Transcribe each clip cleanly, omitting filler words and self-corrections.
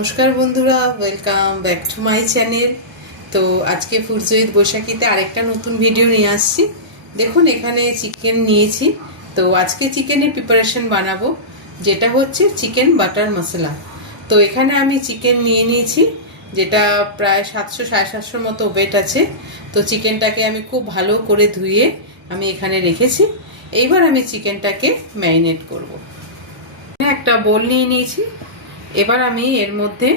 নমস্কার বন্ধুরা, welcome back to my channel. তো আজকে ফুরজয়িত বৈশাখীতে আরেকটা নতুন ভিডিও নিয়ে আসছি। দেখুন এখানে চিকেন নিয়েছি। তো আজকে চিকেনের প্রিপারেশন বানাবো, যেটা হচ্ছে চিকেন বাটার মশলা। তো এখানে আমি চিকেন নিয়ে নিয়েছি, যেটা প্রায় 700-750 মতো ওয়েট আছে। তো চিকেনটাকে আমি খুব ভালো করে ধুয়ে আমি এখানে রেখেছি। এইবার আমি চিকেনটাকে ম্যারিনেট করব। একটা বোল নিয়ে নিয়েছি। এবার আমি এর মধ্যে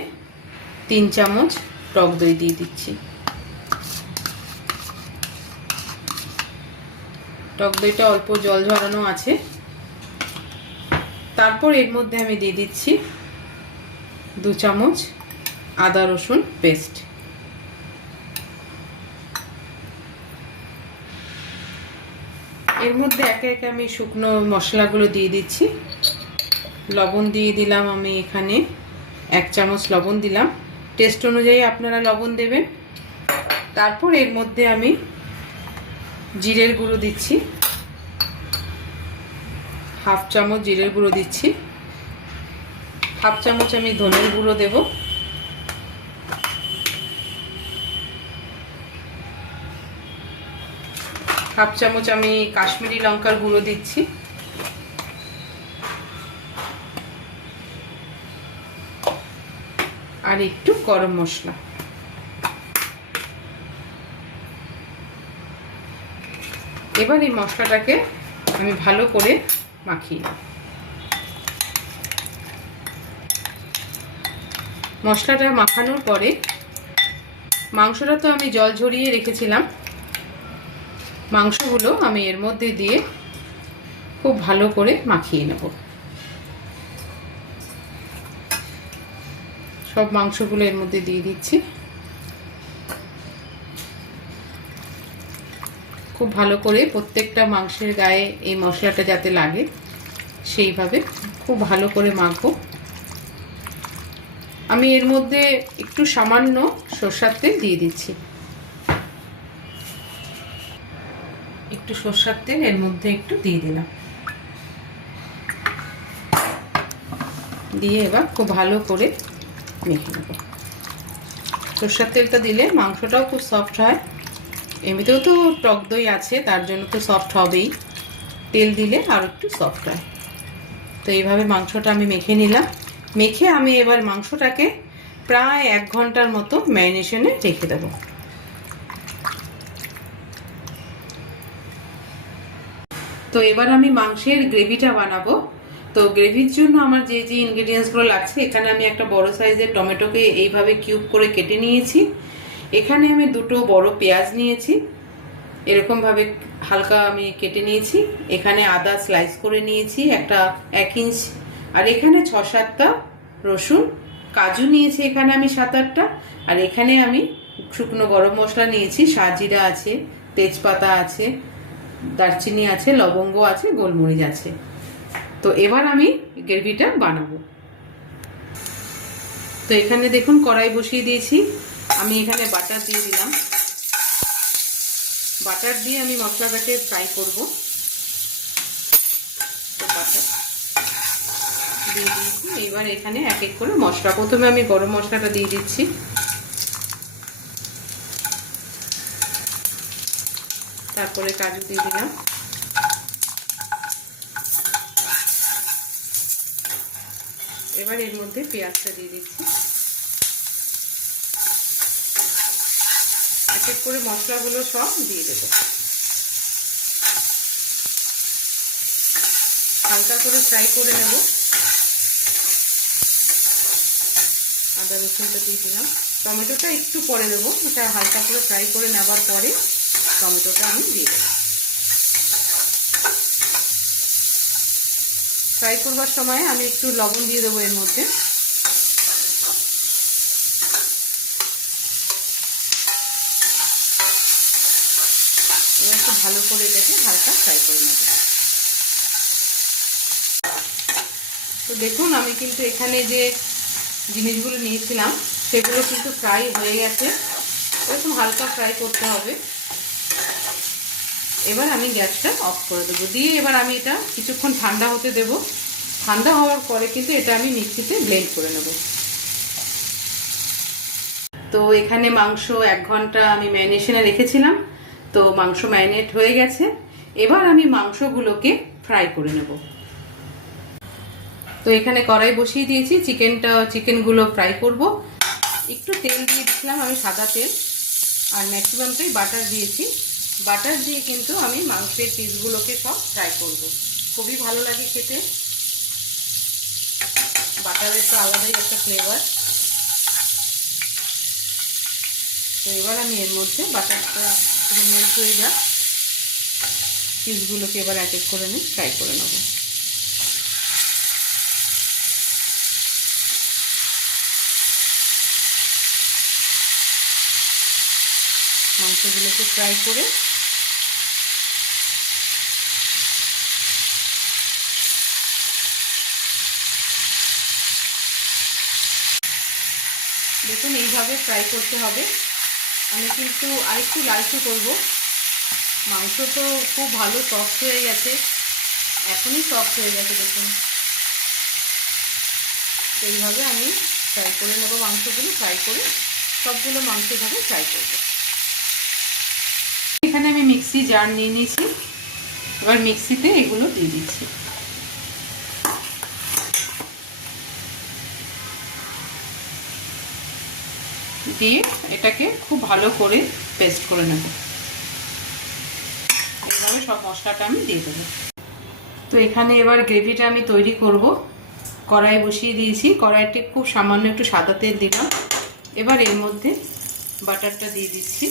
3 চামচ টক দই দিয়ে দিচ্ছি। টক দইটা অল্প জল ঝরানো আছে। তারপর এর মধ্যে আমি দিয়ে দিচ্ছি 2 চামচ আদা রসুন পেস্ট। এর মধ্যে একে একে আমি শুকনো মশলাগুলো দিয়ে দিচ্ছি। লবণ দিয়ে দিলাম আমি এখানে 1 চামচ লবণ দিলাম। টেস্ট অনুযায়ী আপনারা লবণ দেবেন। তারপর এর মধ্যে আমি জিরের গুঁড়ো দিচ্ছি, 1/2 চামচ জিরের গুঁড়ো দিচ্ছি। 1/2 চামচ আমি ধনের গুঁড়ো দেব। হাফ চামচ আমি কাশ্মীরি লঙ্কার গুঁড়ো দিচ্ছি। আর একটু গরম মশলা। এবার এই মশলাটাকে আমি ভালো করে মাখিয়ে নেব। মশলাটা মাখানোর পরে মাংসটা তো আমি জল ঝরিয়ে রেখেছিলাম, মাংসগুলো আমি এর মধ্যে দিয়ে খুব ভালো করে মাখিয়ে নেব। সব মাংসগুলো এর মধ্যে দিয়ে দিচ্ছি। খুব ভালো করে প্রত্যেকটা মাংসের গায়ে এই মশলাটা যাতে লাগে সেইভাবে খুব ভালো করে মাখবো। আমি এর মধ্যে একটু সামান্য সরষের তেল দিয়ে দিচ্ছি। একটু সরষের তেল এর মধ্যে একটু দিয়ে দিলাম। দিয়ে এবার খুব ভালো করে মেখে নেব। সরষের তেলটা দিলে মাংসটাও খুব সফট হয়। এমনিতেও তো টক দই আছে, তার জন্য তো সফট হবেই। তেল দিলে আর একটু সফট হয়। তো এইভাবে মাংসটা আমি মেখে নিলাম। মেখে আমি এবার মাংসটাকে প্রায় 1 ঘন্টার মতো ম্যারিনেশনে রেখে দেব। তো এবার আমি মাংসের গ্রেভিটা বানাবো। তো গ্রেভির জন্য আমার যে যে ইনগ্রেডিয়েন্টসগুলো লাগছে, এখানে আমি একটা বড় সাইজের টমেটোকে এইভাবে কিউব করে কেটে নিয়েছি। এখানে আমি 2টো বড় পেঁয়াজ নিয়েছি, এরকম ভাবে হালকা আমি কেটে নিয়েছি। এখানে আদা স্লাইস করে নিয়েছি একটা 1 ইঞ্চ। আর এখানে 6-7টা রসুন। কাজু নিয়েছি এখানে আমি 7-8টা। আর এখানে আমি শুকনো গরম মশলা নিয়েছি, সাজিরা আছে, তেজপাতা আছে, দারচিনি আছে, লবঙ্গ আছে, গোলমরিচ আছে। তো এবার আমি গ্রেভিটা বানাবো। তো এখানে দেখুন কড়াই বসিয়ে দিয়েছি। আমি এখানে বাটার দিয়ে দিলাম। বাটার দিয়ে আমি মশলাটাকে ফ্রাই করব। তো বাটার দিয়ে দিয়েছি। এবার এখানে এক এক করে মশলা, প্রথমে আমি গরম মশলাটা দিয়ে দিচ্ছি। তারপরে কাজু দিয়ে দিলাম। এবার এর মধ্যে পেঁয়াজটা দিয়ে দিচ্ছি। এক এক করে মশলাগুলো সব দিয়ে দেবো। হালকা করে ফ্রাই করে নেব। আদা রসুনটা দিয়ে দিলাম। টমেটোটা একটু পরে দেবো, এটা হালকা করে ফ্রাই করে নেবার পরে টমেটোটা আমি দিয়ে দেবো। ফ্রাই করবার সময় আমি একটু লবণ দিয়ে দেবো এর মধ্যে। এবার একটু ভালো করে এটাকে হালকা ফ্রাই করে নেব। তো দেখুন আমি কিন্তু এখানে যে জিনিসগুলো নিয়েছিলাম সেগুলো কিন্তু ফ্রাই হয়ে গেছে। এরকম হালকা ফ্রাই করতে হবে। এবার আমি গ্যাসটা অফ করে দেবো। দিয়ে এবার আমি এটা কিছুক্ষণ ঠান্ডা হতে দেব। ঠান্ডা হওয়ার পরে কিন্তু এটা আমি মিক্সিতে ব্লেন্ড করে নেব। তো এখানে মাংস 1 ঘন্টা আমি ম্যারিনেশনে রেখেছিলাম, তো মাংস ম্যারিনেট হয়ে গেছে। এবার আমি মাংসগুলোকে ফ্রাই করে নেব। তো এখানে কড়াই বসিয়ে দিয়েছি, চিকেনগুলো ফ্রাই করব। একটু তেল দিয়ে দিচ্ছিলাম আমি, সাদা তেল, আর ম্যাক্সিমামটাই বাটার দিয়েছি। বাটার দিয়ে কিন্তু আমি মাংসের পিসগুলোকে সব ফ্রাই করব। খুবই ভালো লাগে খেতে, বাটারের তো আলাদাই একটা ফ্লেভার। তো এবার আমি এর মধ্যে বাটারটা পুরো মেল্ট হয়ে যাক, পিসগুলোকে এবার এক এক করে নিয়ে ফ্রাই করে নেব। মাংসগুলোকে ফ্রাই করে দেখুন এইভাবে ফ্রাই করতে হবে। আমি কিন্তু আরেকটু লালচে করব। মাংস তো খুব ভালো সফট হয়ে গেছে, এখনই সফট হয়ে গেছে দেখুন। এইভাবে আমি ফ্রাই করে নেব মাংসগুলো, ফ্রাই করে সবগুলো মাংস এভাবে ফ্রাই করব। এখানে আমি মিক্সি জার নিয়ে নিয়েছি, এবার মিক্সিতে এগুলো দিয়ে দিচ্ছি। দিয়ে এটাকে খুব ভালো করে পেস্ট করে নেব। এইভাবে সব মশলাটা আমি দিয়ে দেবো। তো এখানে এবার গ্রেভিটা আমি তৈরি করব। কড়াই বসিয়ে দিয়েছি, কড়াইতে খুব সামান্য একটু সাদা তেল দিলাম। এবার এর মধ্যে বাটারটা দিয়ে দিচ্ছি।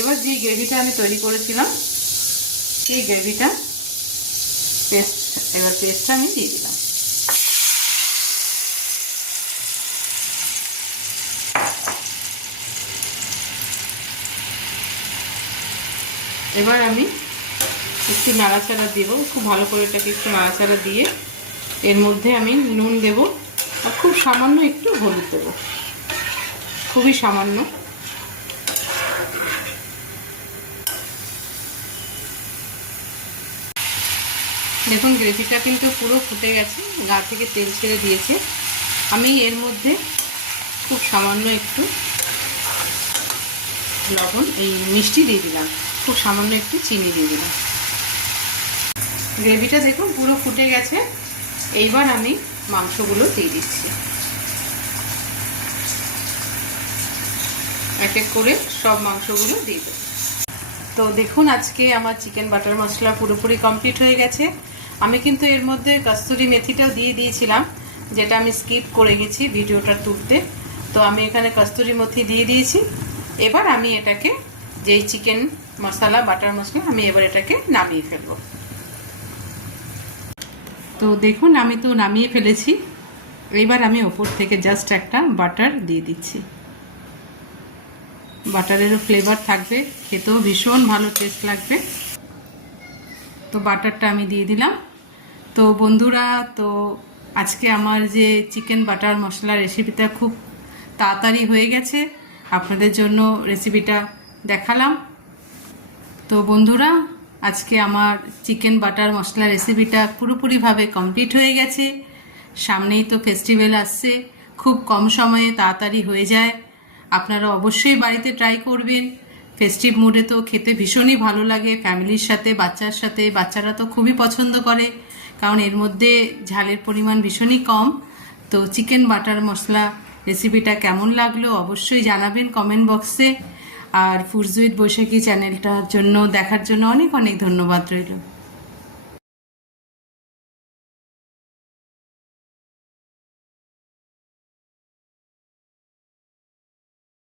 এবার যে গ্রেভিটা আমি তৈরি করেছিলাম সেই গ্রেভিটা পেস্টটা আমি দিয়ে দিলাম। এবার আমি একটু নাড়াচাড়া দেবো, খুব ভালো করে এটাকে একটু নাড়াচাড়া দিয়ে এর মধ্যে আমি নুন দেব, আর খুব সামান্য একটু হলুদ দেব, খুবই সামান্য। দেখুন গ্রেভিটা কিন্তু পুরো ফুটে গেছে, গা থেকে তেল ছেড়ে দিয়েছে। আমি এর মধ্যে খুব সামান্য একটু লবণ, মিষ্টি দিয়ে দিলাম, খুব সামান্য একটু চিনি দিয়ে দিলাম। গ্রেভিটা দেখুন পুরো ফুটে গেছে। এইবার আমি মাংসগুলো দিয়ে দিচ্ছি, এক এক করে সব মাংসগুলো দিয়ে দেবো। তো দেখুন আজকে আমার চিকেন বাটার মশলা পুরোপুরি কমপ্লিট হয়ে গেছে। আমি কিন্তু এর মধ্যে কস্তুরি মেথিটাও দিয়ে দিয়েছিলাম, যেটা আমি স্কিপ করে গেছি ভিডিওটা তুলতে। তো আমি এখানে কস্তুরি মেথি দিয়ে দিয়েছি। এবার আমি এটাকে, যেই চিকেন মশলা বাটার মশলা, আমি এবার এটাকে নামিয়ে ফেলবো। তো দেখুন আমি তো নামিয়ে ফেলেছি। এবার আমি ওপর থেকে জাস্ট একটা বাটার দিয়ে দিচ্ছি। বাটারেরও ফ্লেভার থাকবে, খেতেও ভীষণ ভালো টেস্ট লাগবে। তো বাটারটা আমি দিয়ে দিলাম। তো বন্ধুরা, তো আজকে আমার যে চিকেন বাটার মশলা রেসিপিটা খুব তাড়াতাড়ি হয়ে গেছে, আপনাদের জন্য রেসিপিটা দেখালাম। তো বন্ধুরা, আজকে আমার চিকেন বাটার মশলা রেসিপিটা পুরোপুরিভাবে কমপ্লিট হয়ে গেছে। সামনেই তো ফেস্টিভ্যাল আসছে, খুব কম সময়ে তাড়াতাড়ি হয়ে যায়। আপনারা অবশ্যই বাড়িতে ট্রাই করবেন। ফেস্টিভ মুডে তো খেতে ভীষণই ভালো লাগে, ফ্যামিলির সাথে, বাচ্চার সাথে। বাচ্চারা তো খুবই পছন্দ করে, কারণ এর মধ্যে ঝালের পরিমাণ ভীষণই কম। তো চিকেন বাটার মশলা রেসিপিটা কেমন লাগলো অবশ্যই জানাবেন কমেন্ট বক্সে। আর ফুডস উইথ বৈশাখী চ্যানেলটার জন্য দেখার জন্য অনেক অনেক ধন্যবাদ রইল।